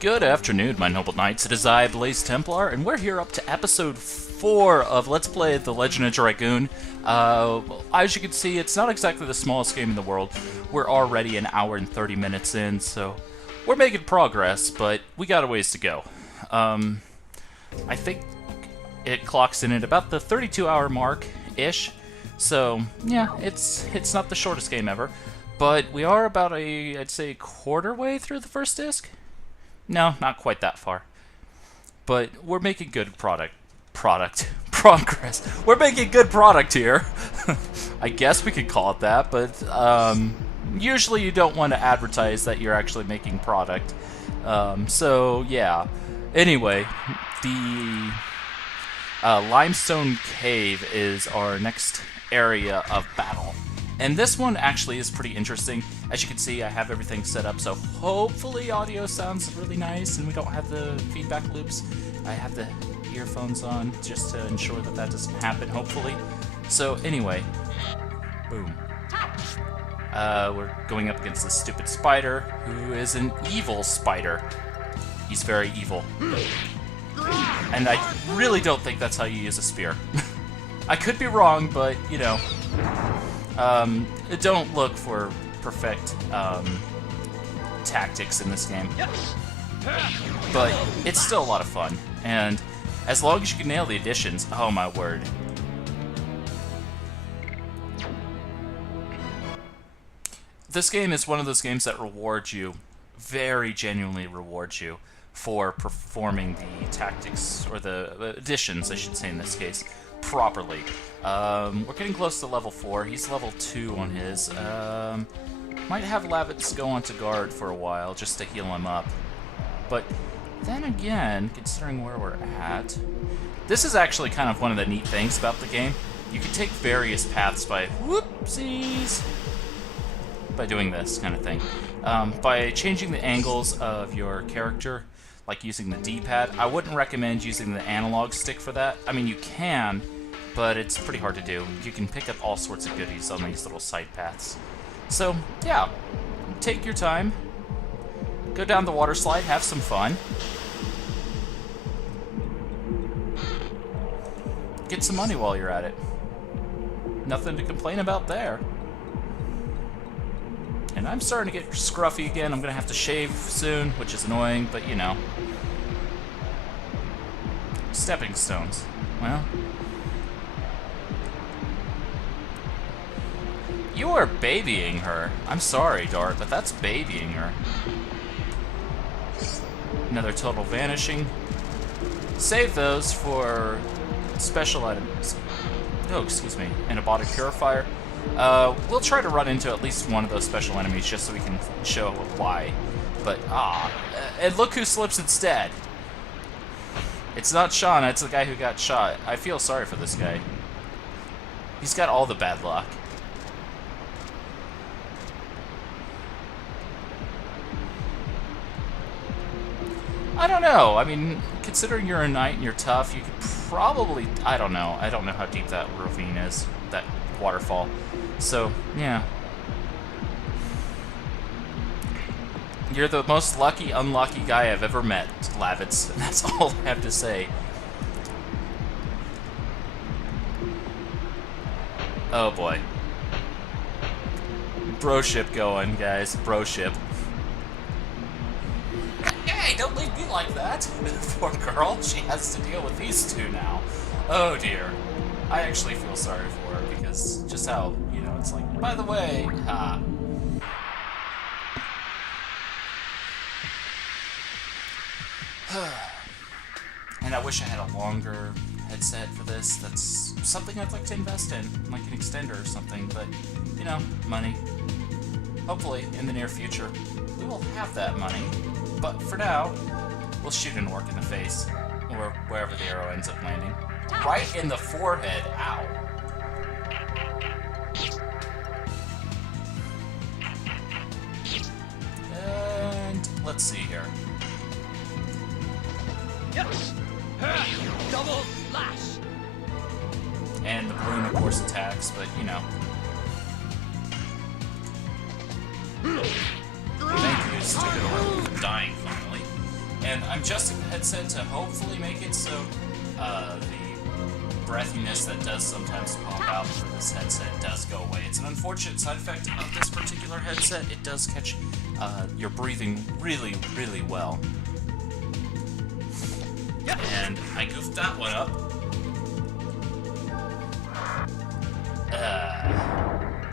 Good afternoon, my noble knights. It is I, Blaze Templar, and we're here up to episode 4 of Let's Play The Legend of Dragoon. As you can see, it's not exactly the smallest game in the world. We're already an hour and 30 minutes in, so we're making progress, but we got a ways to go. I think it clocks in at about the 32-hour mark-ish, so yeah, it's not the shortest game ever, but we are about I'd say, quarter way through the first disc. No, not quite that far. But we're making good progress. We're making good product here. I guess we could call it that, but usually you don't want to advertise that you're actually making product. So, yeah. Anyway, the Limestone Cave is our next area of battle. And this one actually is pretty interesting. As you can see, I have everything set up, so hopefully audio sounds really nice and we don't have the feedback loops. I have the earphones on just to ensure that that doesn't happen, hopefully. So anyway, boom. We're going up against this stupid spider, who is an evil spider. He's very evil. And I really don't think that's how you use a spear. I could be wrong, but, you know... don't look for perfect tactics in this game, but it's still a lot of fun, and as long as you can nail the additions, oh my word. This game is one of those games that rewards you, very genuinely rewards you, for performing the tactics, or the additions, I should say in this case, properly. We're getting close to level 4. He's level 2 on his. Might have Lavitz go onto guard for a while just to heal him up. But then again, considering where we're at, this is actually kind of one of the neat things about the game. You can take various paths by whoopsies by doing this kind of thing. By changing the angles of your character, like using the D-pad. I wouldn't recommend using the analog stick for that. I mean, you can, but it's pretty hard to do. You can pick up all sorts of goodies on these little side paths. So, yeah, take your time. Go down the water slide, have some fun. Get some money while you're at it. Nothing to complain about there. And I'm starting to get scruffy again. I'm going to have to shave soon, which is annoying, but you know. Stepping stones. Well. You are babying her. I'm sorry, Dart, but that's babying her. Another total vanishing. Save those for special items. Oh, excuse me. And a body purifier. We'll try to run into at least one of those special enemies just so we can show why. But, and look who slips instead. It's not Shauna, it's the guy who got shot. I feel sorry for this guy. He's got all the bad luck. I don't know. I mean, considering you're a knight and you're tough, you could probably... I don't know. I don't know how deep that ravine is. That waterfall. So, yeah. You're the most lucky, unlucky guy I've ever met, Lavitz. That's all I have to say. Oh boy. Broship going, guys. Broship. Hey, don't leave me like that. Poor girl. She has to deal with these two now. Oh dear. I actually feel sorry for her because just how, you know, it's like, by the way, and I wish I had a longer headset for this. That's something I'd like to invest in, like an extender or something, but, you know, money. Hopefully, in the near future, we will have that money, but for now, we'll shoot an orc in the face, or wherever the arrow ends up landing. Right in the forehead. Ow. And let's see here. Yes. Double lash. And the balloon, of course, attacks, but you know. Thank you, stupid orc. Dying finally. And I'm adjusting the headset to hopefully make it so the breathiness that does sometimes pop out for this headset does go away. It's an unfortunate side effect of this particular headset. It does catch your breathing really, really well. And I goofed that one up.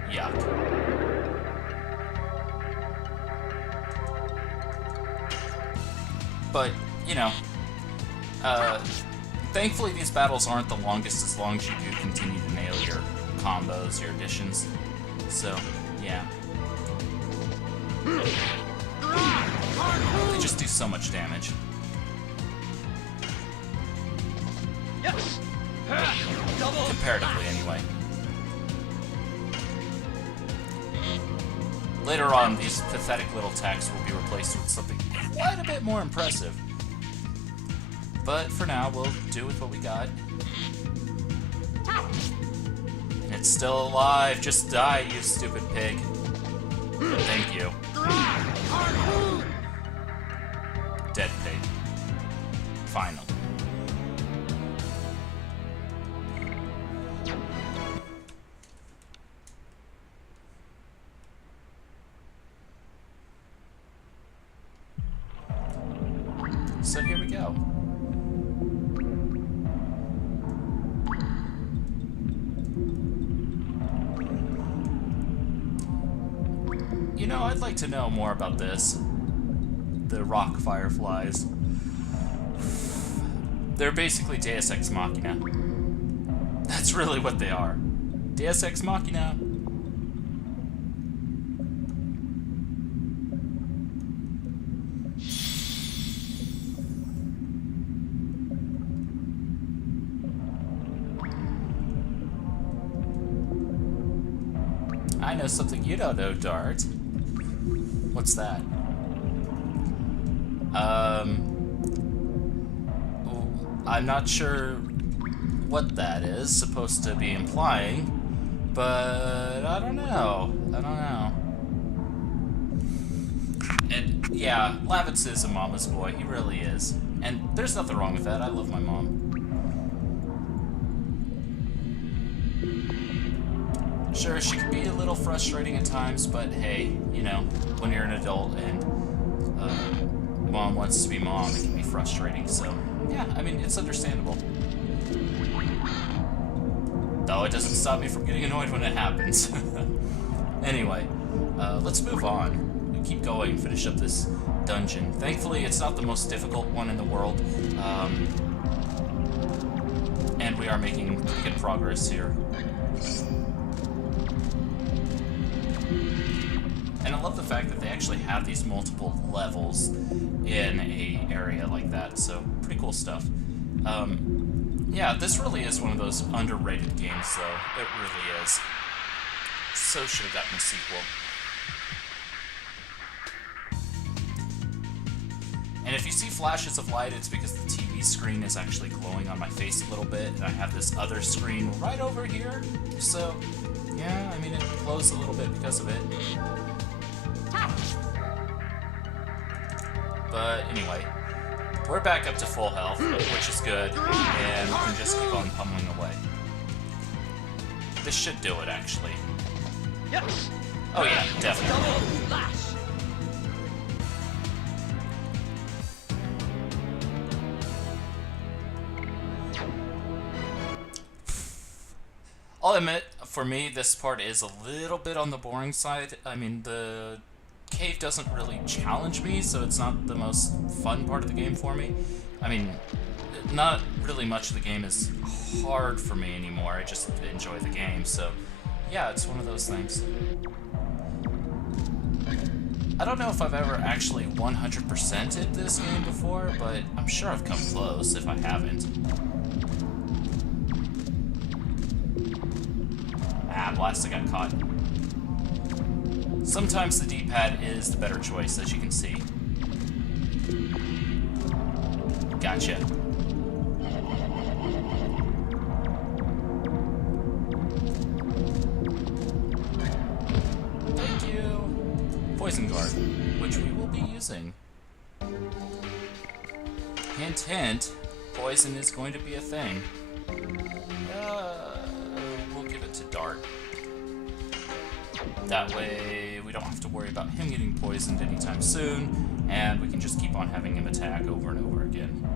Yuck. But, you know, thankfully these battles aren't the longest as long as you do continue to nail your combos, your additions. So, yeah. They just do so much damage. Yes. Double. Comparatively, anyway. Later on, these pathetic little attacks will be replaced with something quite a bit more impressive. But for now, we'll do with what we got. And it's still alive. Just die, you stupid pig. Thank you. Dead pig. Finally. So here we go. You know, I'd like to know more about this. The rock fireflies. They're basically Deus Ex Machina. That's really what they are. Deus Ex Machina. I know something you don't know, Dart. What's that? I'm not sure what that is supposed to be implying, but I don't know. And yeah, Lavitz is a mama's boy. He really is. And there's nothing wrong with that. I love my mom. Sure, she can be a little frustrating at times, but hey, you know, when you're an adult and mom wants to be mom, it can be frustrating, so yeah, I mean, it's understandable. Though it doesn't stop me from getting annoyed when it happens. Anyway, let's move on. We keep going, finish up this dungeon. Thankfully, it's not the most difficult one in the world, and we are making pretty good progress here. And I love the fact that they actually have these multiple levels in a area like that, so pretty cool stuff. Yeah, this really is one of those underrated games, though. It really is. So should have gotten a sequel. And if you see flashes of light, it's because the TV screen is actually glowing on my face a little bit, and I have this other screen right over here, so yeah, I mean, it glows a little bit because of it. But anyway, we're back up to full health, which is good, and we can just keep on pummeling away. This should do it, actually. Yes. Oh yeah, definitely. Double lash. I'll admit, for me, this part is a little bit on the boring side. I mean, the cave doesn't really challenge me, so it's not the most fun part of the game for me. I mean, not really much of the game is hard for me anymore. I just enjoy the game, so yeah, it's one of those things. I don't know if I've ever actually 100%ed this game before, but I'm sure I've come close if I haven't. Ah, blast, I got caught. Sometimes the D-pad is the better choice, as you can see. Gotcha. Thank you. Poison Guard, which we will be using. hint, hint, poison is going to be a thing. We'll give it to Dart. That way, we don't have to worry about him getting poisoned anytime soon, and we can just keep on having him attack over and over again.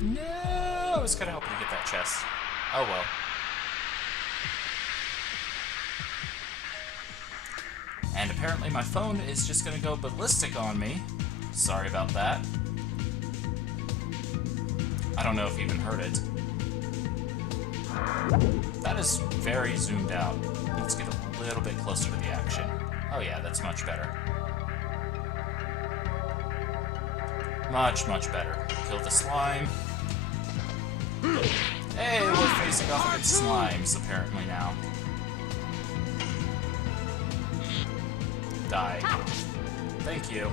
No, I was kind of hoping to get that chest. Oh well. And apparently my phone is just going to go ballistic on me. Sorry about that. I don't know if you even heard it. That is very zoomed out. Let's get a little bit closer to the action. Oh yeah, that's much better. Much, much better. Kill the slime. Hey, we're facing off against slimes, apparently, now. Die. Thank you.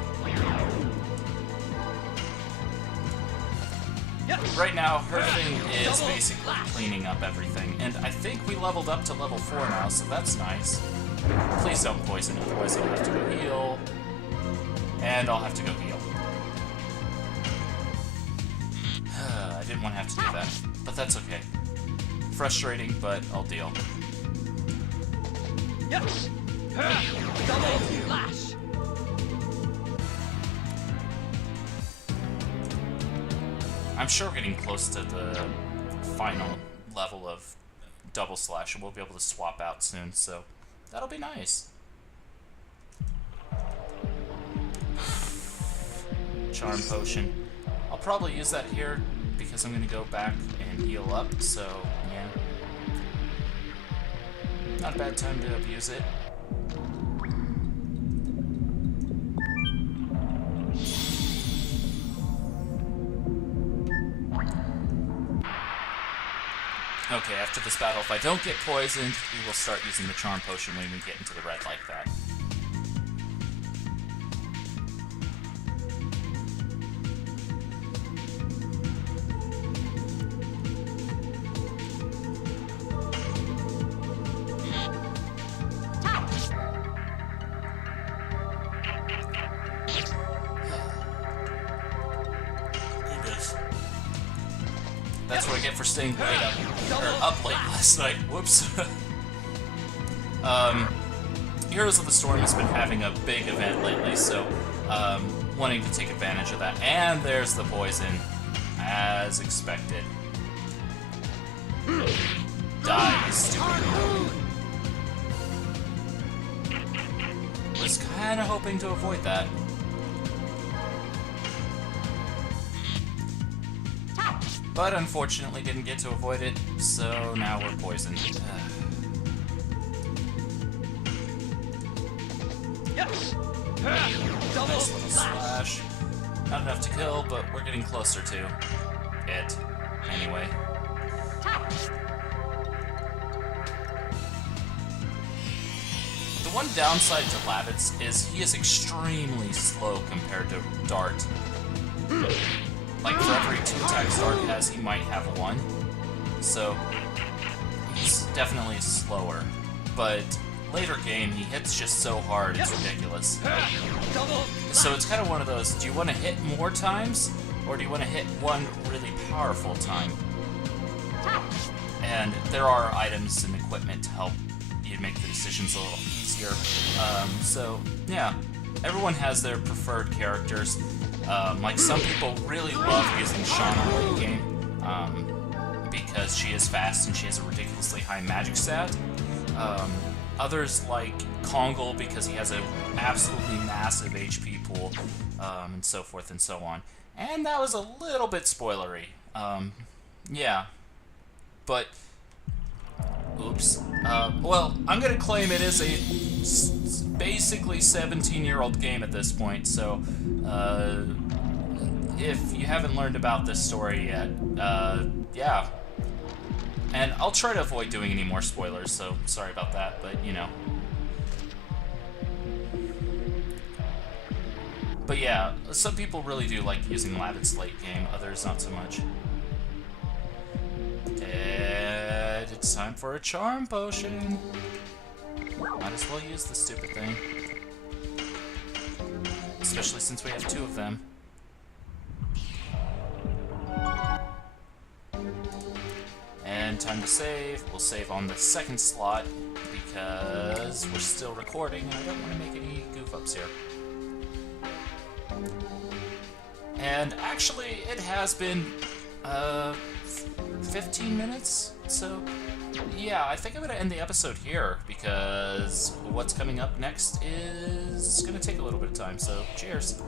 Right now, her thing is basically cleaning up everything, and I think we leveled up to level 4 now, so that's nice. Please don't poison, otherwise I'll have to go heal. And I'll have to go heal. I didn't want to have to do that, but that's okay. Frustrating, but I'll deal. Yes. Double flash. I'm sure we're getting close to the final level of double slash, and we'll be able to swap out soon, so that'll be nice. Charm potion. I'll probably use that here because I'm going to go back and heal up, so yeah. Not a bad time to abuse it. Okay, after this battle, if I don't get poisoned, we will start using the charm potion when we get into the red like that. That's what I get for staying late up late last night. Whoops. Heroes of the Storm has been having a big event lately, so wanting to take advantage of that. And there's the poison, as expected. Die, stupid. Was kind of hoping to avoid that. But unfortunately didn't get to avoid it, so now we're poisoned. Yes. Nice little slash. Not enough to kill, but we're getting closer to it. Anyway. The one downside to Lavitz is he is extremely slow compared to Dart. Like, for every 2 attacks Dart has, he might have 1. So, he's definitely slower. But later game, he hits just so hard, it's ridiculous. So it's kind of one of those, do you want to hit more times, or do you want to hit one really powerful time? And there are items and equipment to help you make the decisions a little easier. So, yeah. Everyone has their preferred characters. Like, some people really love using Shauna late game, because she is fast and she has a ridiculously high magic stat. Others like Kongal because he has an absolutely massive HP pool, and so forth and so on. And that was a little bit spoilery. Yeah. But, oops. Well, I'm gonna claim it is a basically 17-year-old game at this point, so, if you haven't learned about this story yet, yeah. And I'll try to avoid doing any more spoilers, so sorry about that, but, you know. But yeah, some people really do like using Lavitz late game, others not so much. And it's time for a charm potion. Might as well use the stupid thing. especially since we have 2 of them. And time to save. We'll save on the second slot because we're still recording and I don't want to make any goof-ups here. And actually, it has been 15 minutes, so yeah, I think I'm going to end the episode here because what's coming up next is going to take a little bit of time, so cheers.